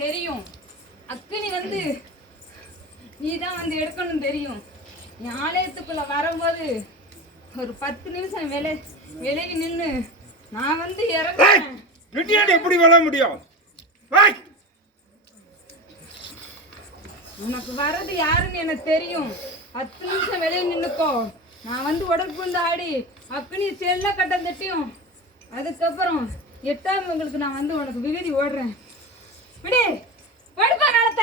தெரியும். அக்கினி வந்து நீதான் வந்து எடுக்கணும் தெரியும். நீ ஆலயத்துக்குள்ள வரும்போது ஒரு 10 நிமிஷம் விலகி நின்று நான் வந்து இறங்குறேன். எப்படி வர முடியும்? உனக்கு வர்றது யாருன்னு எனக்கு தெரியும். 10 நிமிஷம் விலகி நின்னுக்கோ. நான் வந்து உடல் புந்து ஆடி அக்கினி செல்ல கட்டம் தட்டியும் அதுக்கப்புறம் 8ஆம் உங்களுக்கு நான் வந்து உனக்கு விகுதி ஓடுறேன். விடு படுப்பா நடத்த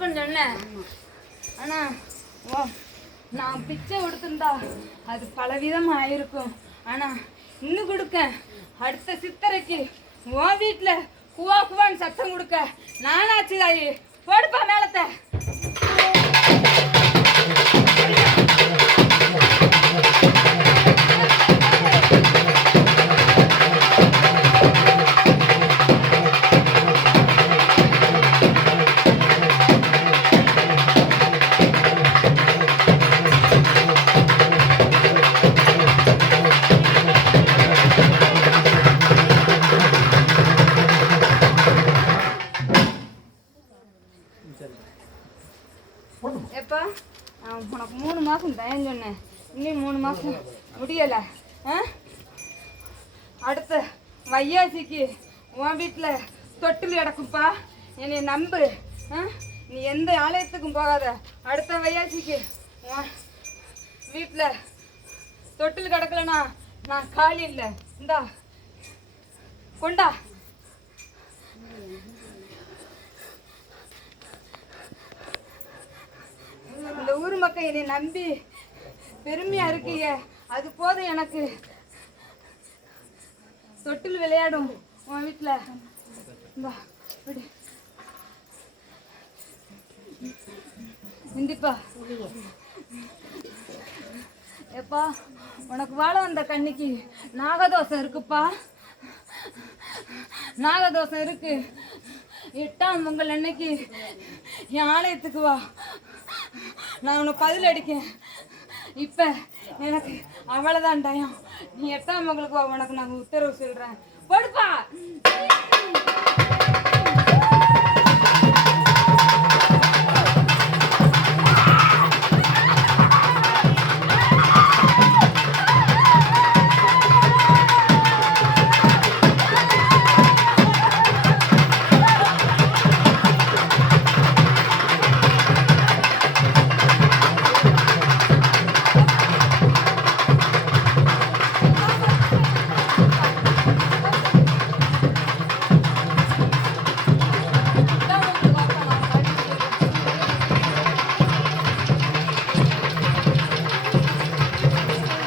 கொடுக்கணும் சொன்னேன். ஆனா நான் பிச்சை கொடுத்துருந்தா அது பலவிதம் ஆயிருக்கும். ஆனா இன்னும் கொடுக்க அடுத்த சித்தரைக்கு உன் வீட்டுல குவா குவான்னு சத்தம் கொடுக்க நானாச்சுதாயி. போடுப்பா மேலத்தை. எப்பா உனக்கு 3 மாதம் தயன் சொன்னேன். இன்னும் 3 மாதம் முடியலை. அடுத்த வையாசிக்கு உன் வீட்டில் தொட்டில் கிடக்கும்ப்பா. என்னை நம்பு. நீ எந்த ஆலயத்துக்கும் போகாத. அடுத்த வையாசிக்கு உன் வீட்டில் தொட்டில் கிடக்கலனா நான் காலி இல்லை. இந்தா கொண்டா. இந்த ஊர் மக்கள் என்னை நம்பி பெருமையா இருக்கீங்க. அது போதும் எனக்கு. தொட்டில் விளையாடும் உன் வீட்டுல. இந்திப்பா எப்பா உனக்கு வாழ வந்த கண்ணிக்கு நாகதோஷம் இருக்குப்பா. நாகதோஷம் இருக்கு. 8ஆம் பொங்கல் அன்னைக்கு என் ஆலயத்துக்கு வா. நான் உனக்கு பதில் அடிக்கேன். இப்ப எனக்கு அவ்வளவுதான் டயம். நீ 8ஆம் பொங்கலுக்கு வா. உனக்கு நான் உத்தரவு சொல்றேன். படுப்பா.